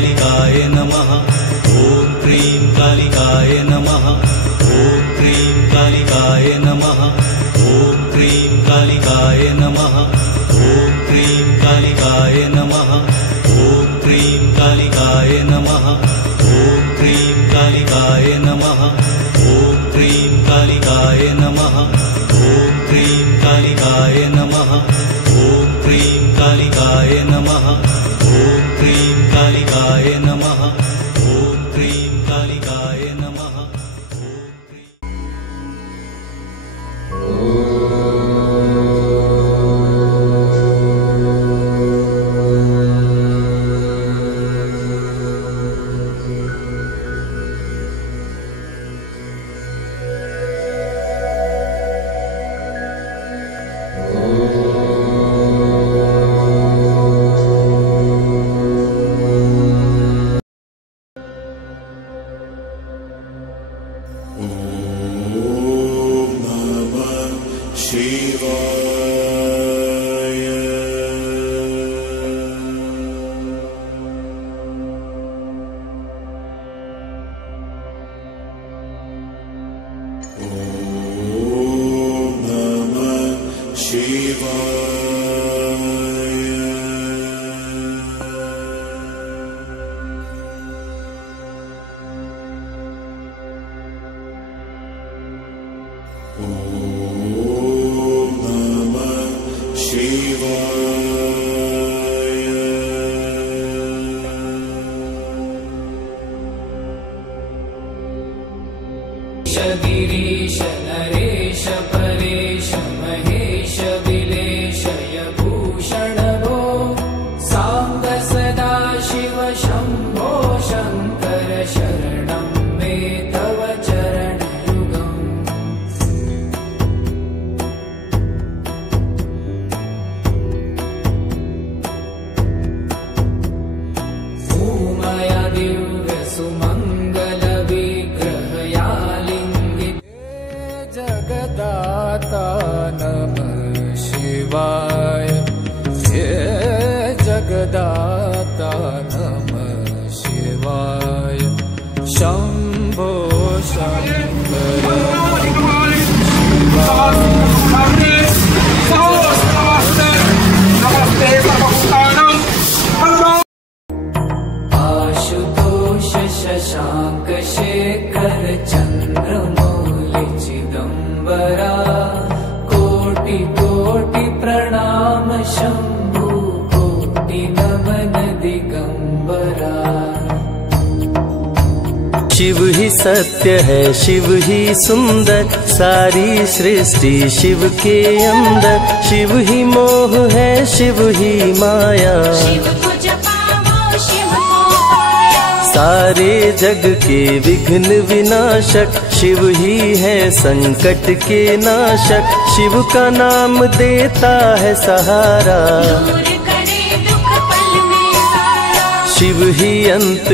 कालिकाय नमः। ॐ क्रीं कालिकाय नमः। ॐ क्रीं कालिकाय नमः। ॐ क्रीं कालिकाय नमः। ॐ क्रीं कालिकाय नमः। ॐ क्रीं कालिकाय नमः। ॐ क्रीं कालिकाय नमः। ॐ क्रीं कालिकाय नमः। ॐ क्रीं कालिकाय नमः। ॐ क्रीं कालिकाय नमः। ॐ क्रीं कालिकाय नमः। ॐ क्रीं कालिकाय नमः। गिरीश नरेश परेश महेश विलेशय भूषण भो सांब सदा शिव शंभो शंकर शरणं मे तव चरणयुगम्। भूमया दिव्य सुमंगल विग्रहया जगदाता नमः शिवाय। हे जगदाता नमः शिवाय। शंभो शंकर आशुतोष शशांक शेखर चंद्रमौलि चिदंबरा कोटि कोटि प्रणाम शंभु कोटि नमन दिगंबरा। शिव ही सत्य है, शिव ही सुंदर, सारी सृष्टि शिव के अंदर। शिव ही मोह है, शिव ही माया, सारे जग के विघ्न विनाशक। शिव ही है संकट के नाशक, शिव का नाम देता है सहारा। शिव ही अंत